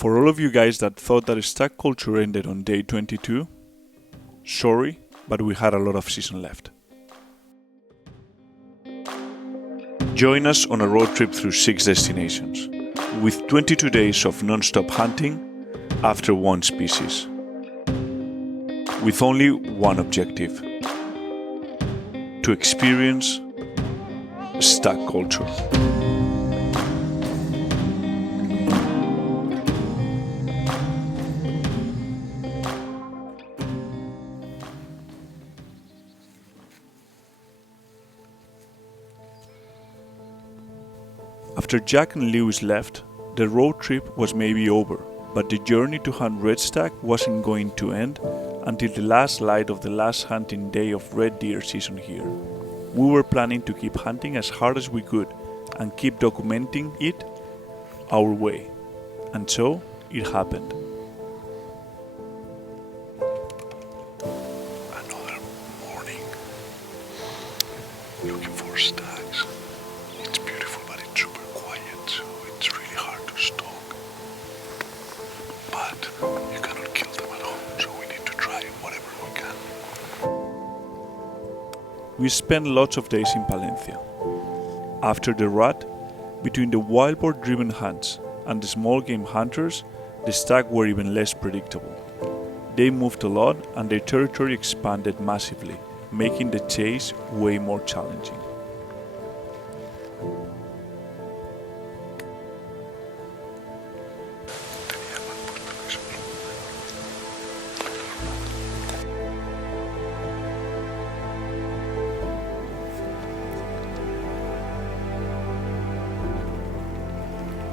For all of you guys that thought that Stag culture ended on day 22, sorry, but we had a lot of season left. Join us on a road trip through 6 destinations, with 22 days of non-stop hunting after one species, with only one objective: to experience Stag culture. After Jack and Lewis left, the road trip was maybe over, but the journey to hunt red stag wasn't going to end until the last light of the last hunting day of red deer season here. We were planning to keep hunting as hard as we could and keep documenting it our way. And so, it happened. Another morning looking for stags. It's beautiful, but it's super quiet, so it's really hard to stalk. But you cannot kill them at home, so we need to try whatever we can. We spent lots of days in Palencia. After the rut, between the wild boar-driven hunts and the small game hunters, the stag were even less predictable. They moved a lot and their territory expanded massively, making the chase way more challenging.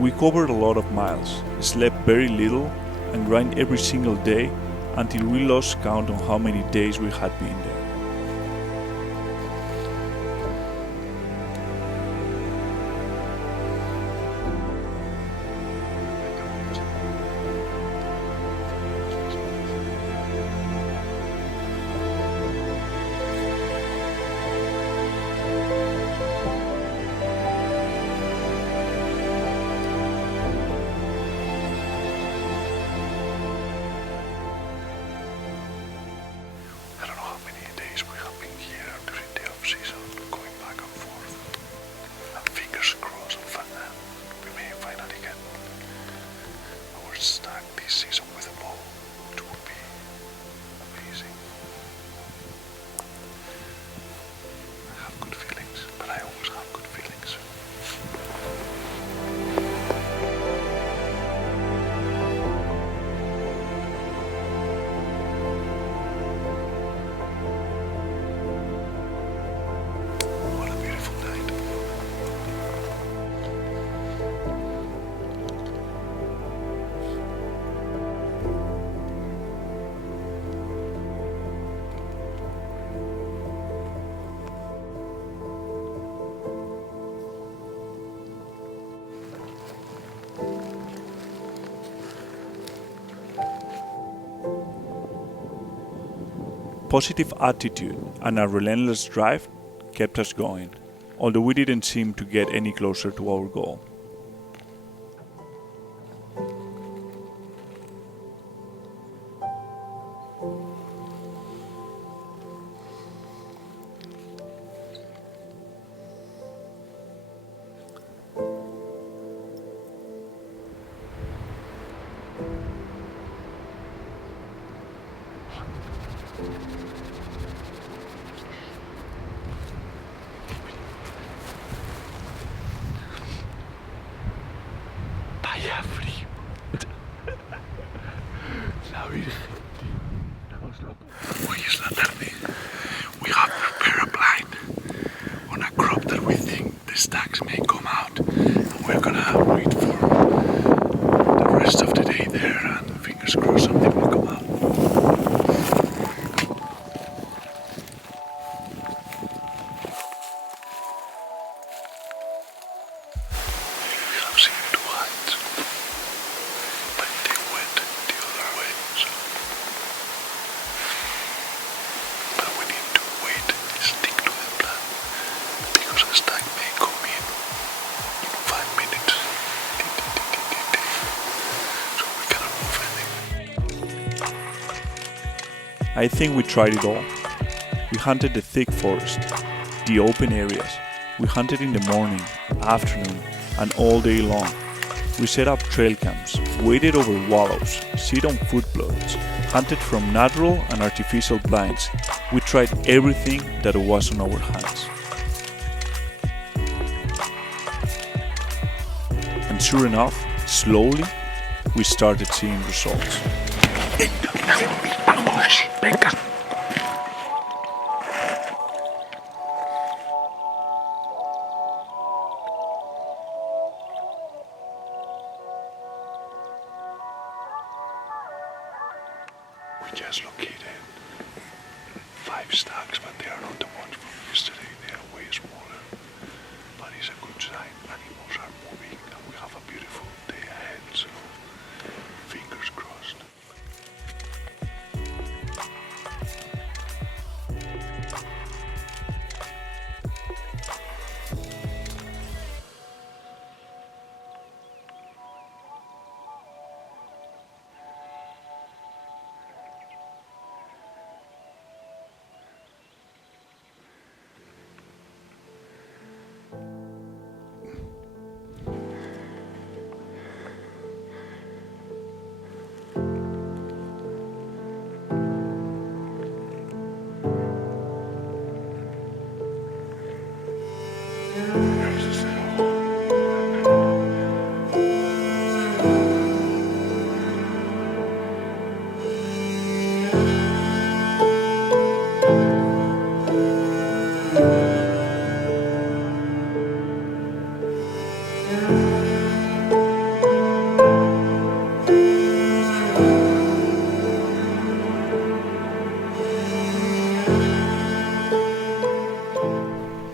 We covered a lot of miles, slept very little, and grind every single day until we lost count on how many days we had been there. I don't know how many days we have been here during the off-season, going back and forth. And fingers crossed we may finally get our stag this season with a bow, which would be amazing. I have good feelings, but I always have good feelings. What a beautiful night. Positive attitude and a relentless drive kept us going, although we didn't seem to get any closer to our goal. Vaya frío. La Virgen. Hoy es la tarde. We have prepared a blind on a crop that we think the stags may come out. And we're gonna wait for the rest of the day there, and fingers crossed something will come out. We have seen 2 hinds, but they went the other way, so I think we tried it all. We hunted the thick forest, the open areas. We hunted in the morning, afternoon, and all day long. We set up trail camps, waded over wallows, sit on footplots, hunted from natural and artificial blinds. We tried everything that was on our hands. And sure enough, slowly, we started seeing results. We just located 5 stags, but they are not the ones from yesterday. They are way smaller. But it's a good sign. Animals are moving and we have a beautiful day ahead, so fingers crossed.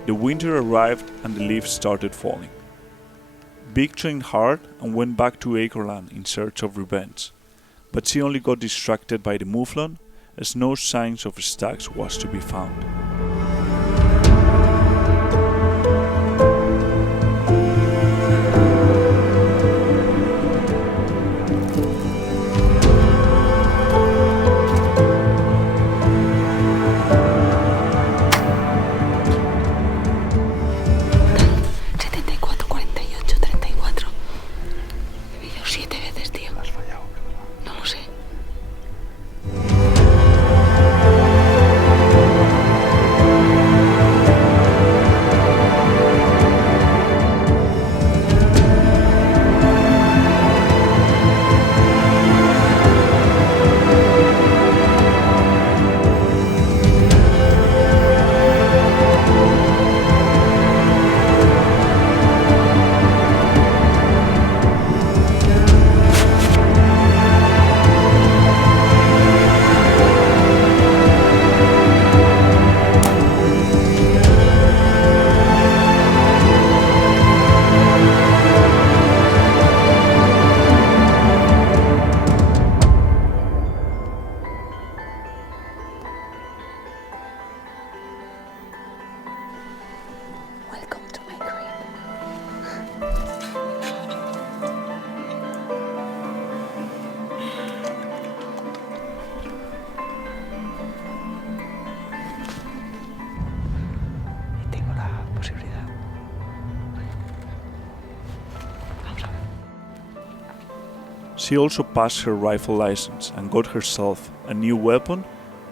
The winter arrived and the leaves started falling. Big trained hard and went back to Acreland in search of revenge, but she only got distracted by the mouflon as no signs of stags was to be found. Welcome to my crib. Y tengo la posibilidad. Vamos a ver. She also passed her rifle license and got herself a new weapon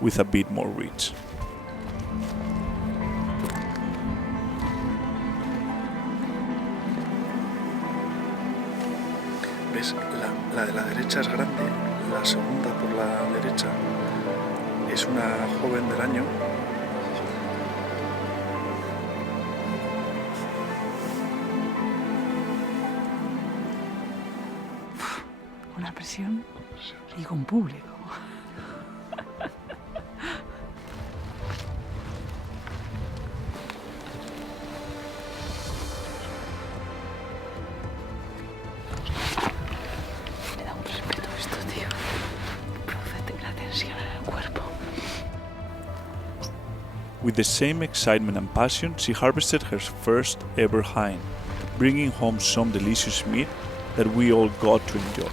with a bit more reach. ¿Ves? La de la derecha es grande, la segunda por la derecha es una joven del año. Una presión y con público. Me da un respeto esto, tío. Produce una tensión en el cuerpo. With the same excitement and passion, she harvested her first ever hind, bringing home some delicious meat that we all got to enjoy.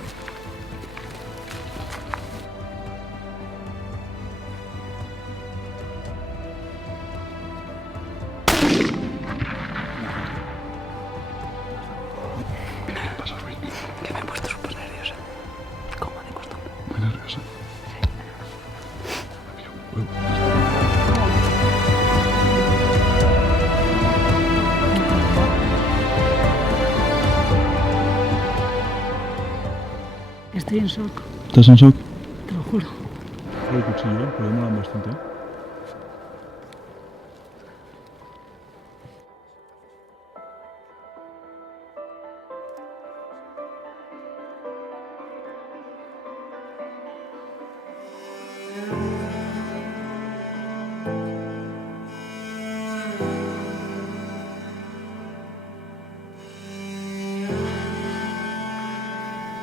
Estoy en shock, ¿Estás en shock? te lo juro. El cuchillo, porque molan bastante.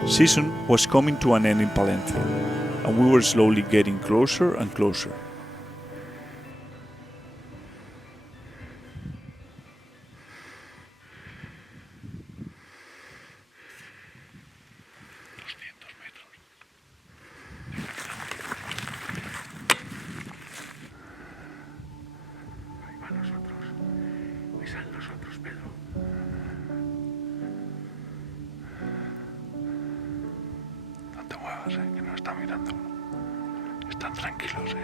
Season was coming to an end in Palencia, and we were slowly getting closer and closer. No te muevas, que no está mirando uno. Están tranquilos,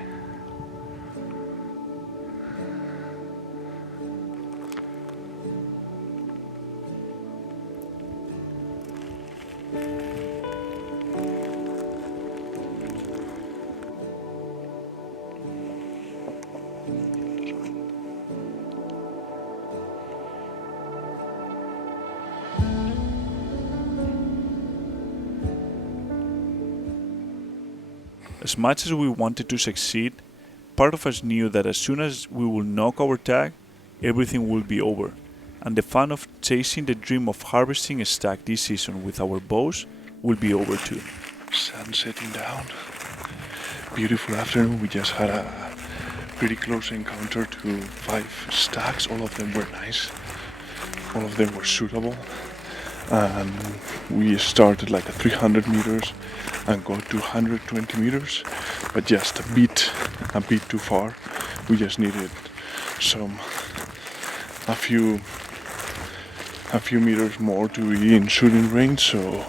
As much as we wanted to succeed, part of us knew that as soon as we will knock our tag, everything will be over, and the fun of chasing the dream of harvesting a stag this season with our bows will be over too. Sun setting down. Beautiful afternoon. We just had a pretty close encounter to 5 stags. All of them were nice. All of them were suitable. And we started like at 300 meters and got to 120 meters, but just a bit too far. We just needed a few meters more to be in shooting range. So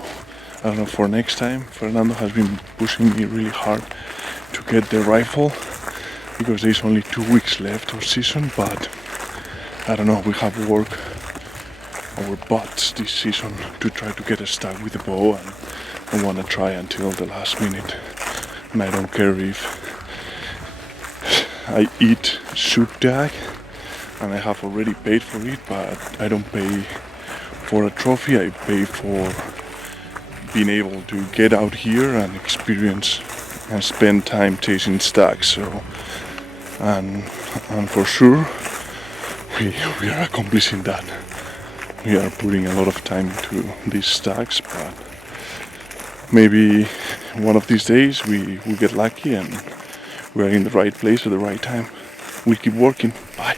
I don't know, for next time, Fernando has been pushing me really hard to get the rifle because there's only 2 weeks left of season, but I don't know, we have worked our butts this season to try to get a stag with a bow, and I want to try until the last minute. And I don't care if I eat shoot tag, and I have already paid for it, but I don't pay for a trophy. I pay for being able to get out here and experience and spend time chasing stags. So, and for sure, we are accomplishing that. We are putting a lot of time into these stags, but maybe one of these days we get lucky and we are in the right place at the right time. We keep working. Bye.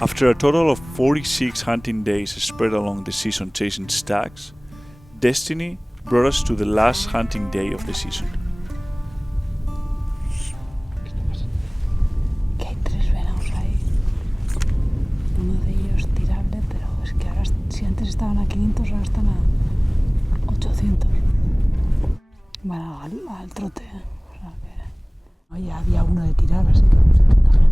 After a total of 46 hunting days spread along the season chasing stags, destiny brought us to the last hunting day of the season. Que hay 3 venados ahí. Uno de ellos tirable, pero es que ahora, si antes estaban a 500, ahora están a 800. Van al trote, o sea que... Oye, había uno de tirar, así que vamos a intentarlo.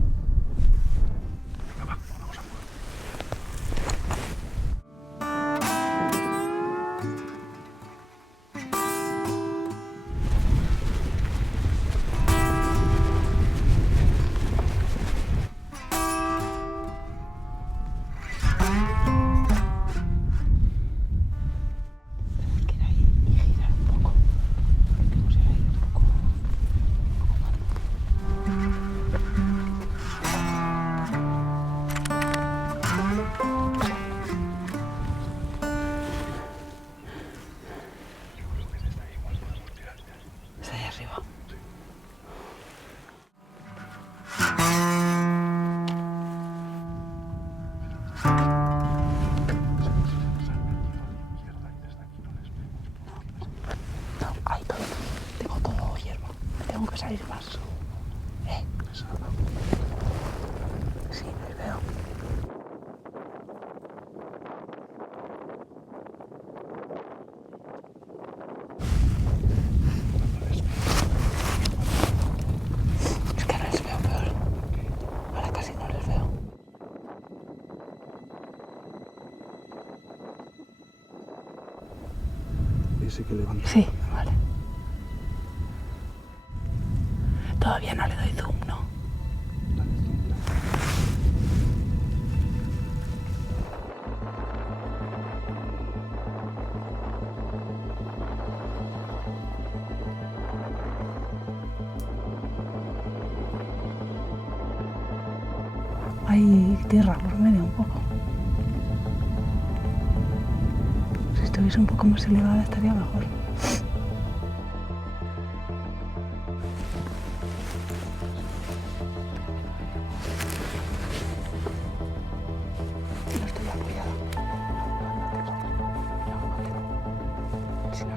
sí que levanta. Sí, vale. Todavía no le doy zoom, ¿no? Hay tierra por medio un poco. Si estuviese un poco más elevada estaría mejor. No estoy apoyada. Si no.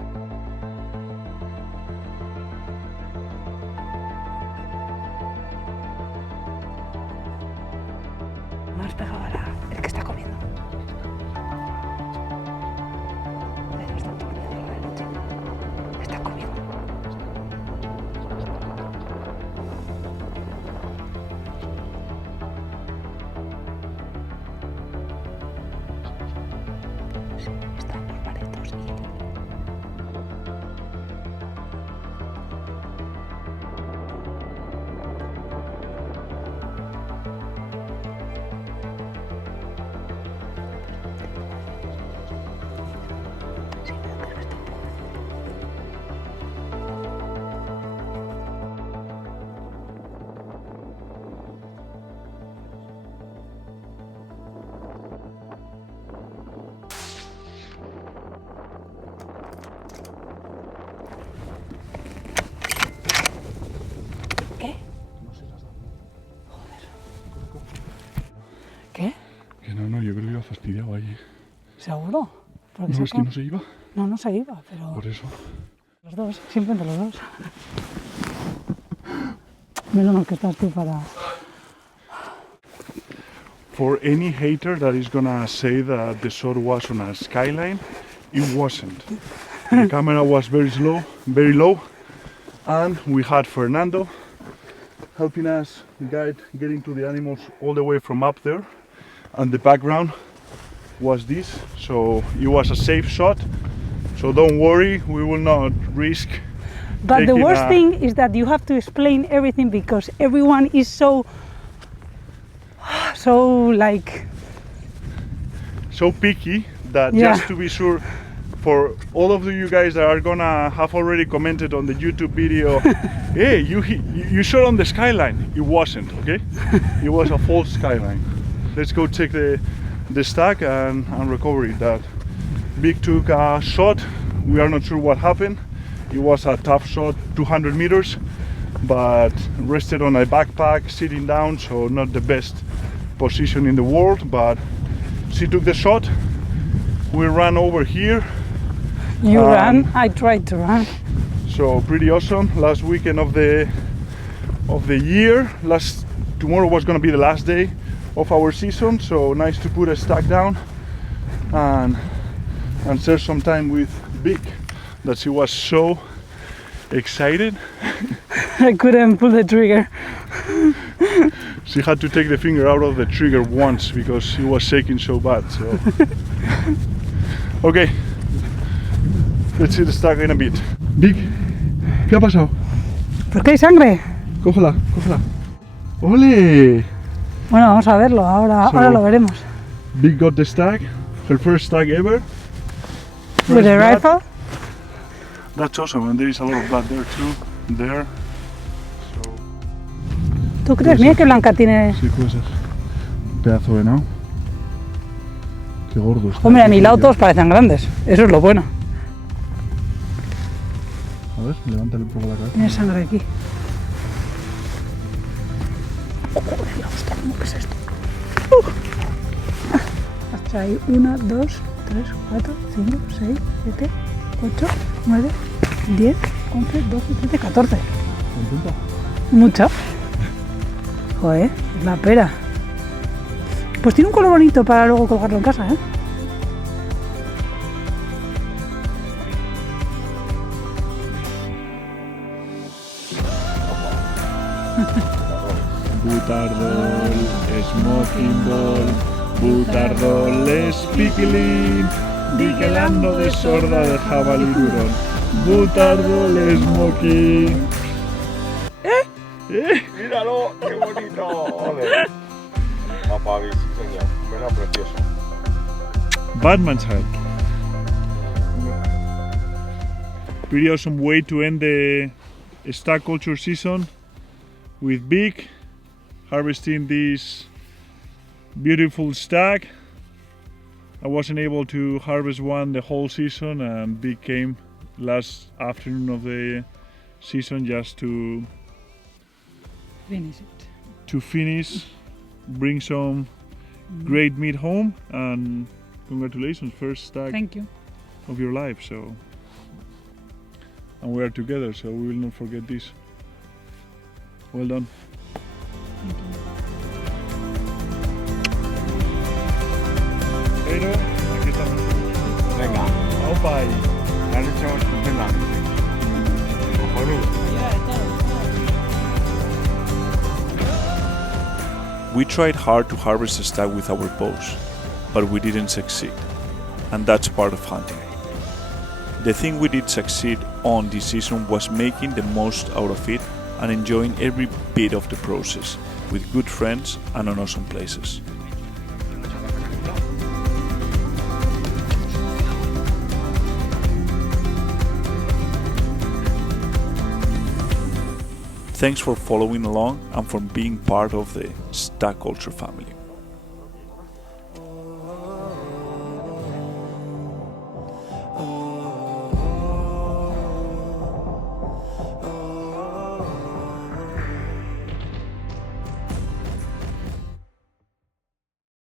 Más pegado a el que está comiendo. No está comiendo a la leche. Está comiendo. Sí, están los paletos y el... ¿Qué? Joder. ¿Qué? Que no, yo creo que iba fastidiado ahí. ¿Seguro? Porque ¿No es que no se iba? No, no se iba, pero... Por eso. Los dos, siempre entre los dos. Menos mal que estás tú para... For any hater that is gonna say that the shot was on a skyline, it wasn't. The camera was very very low, and we had Fernando helping us guide getting to the animals all the way from up there, and the background was this, so it was a safe shot. So don't worry, we will not risk. But the taking worst a- thing is that you have to explain everything because everyone is so like... so picky that Yeah. just to be sure, for all of you guys that are gonna have already commented on the YouTube video, hey, you shot on the skyline. It wasn't, okay? It was a false skyline. Let's go check the Stag and recover it. That Big took a shot. We are not sure what happened. It was a tough shot, 200 meters, but rested on a backpack, sitting down, so not the best position in the world, but she took the shot. We ran over here, You ran, I tried to run. so pretty awesome. Last weekend of the year. Tomorrow was gonna be the last day of our season, so nice to put a Stag down and share some time with Vic, that she was so excited. I couldn't pull the trigger. She had to take the finger out of the trigger once because she was shaking so bad. So okay, let's see the Stag in a bit. Vic, ¿qué ha pasado? ¿Por qué hay sangre? Cógela. ¡Ole! Bueno, vamos a verlo, ahora lo veremos. Vic got the Stag, her first Stag ever. With a blood. rifle? That's awesome, and there is a lot of blood there too. There. So, ¿Tú crees? Mira qué blanca tiene. sí, puede ser. Pedazo de nao. Qué gordo está. Hombre, a mi lado todos parecen grandes. Eso es lo bueno. A ver, levántale un poco la cabeza. Tiene sangre aquí. Joder, la hostia, ¿cómo que es esto? Hasta ahí 1, 2, 3, 4, 5, 6, 7, 8, 9, 10, 11, 12, 13, 14. ¿Contenta? Mucho. Joder, es la pera. Pues tiene un color bonito para luego colgarlo en casa, ¿eh? Butardol, smoking ball, butardol, spikelin, di che l'anno de sorda de jabalí durón, butardo l'esmoquí. ¡Míralo! ¡Qué bonito! ¡Ole! Apague, sí señor. Bueno, precioso. Batman's hat. Pretty awesome way to end the stag culture season with Vic harvesting this beautiful stag. I wasn't able to harvest one the whole season, and Vic came last afternoon of the season just to Finish it. finish, bring some great meat home, and congratulations, first stag Thank you. of your life. So, and we are together, so we will not forget this. Well done. Thank you. Pero aquí estamos. Venga, Opa ahí. me han hecho estupendamente. Cojonudo. We tried hard to harvest a stag with our bows, but we didn't succeed, and that's part of hunting. The thing we did succeed on this season was making the most out of it and enjoying every bit of the process with good friends and on awesome places. Thanks for following along and for being part of the Stag Culture family.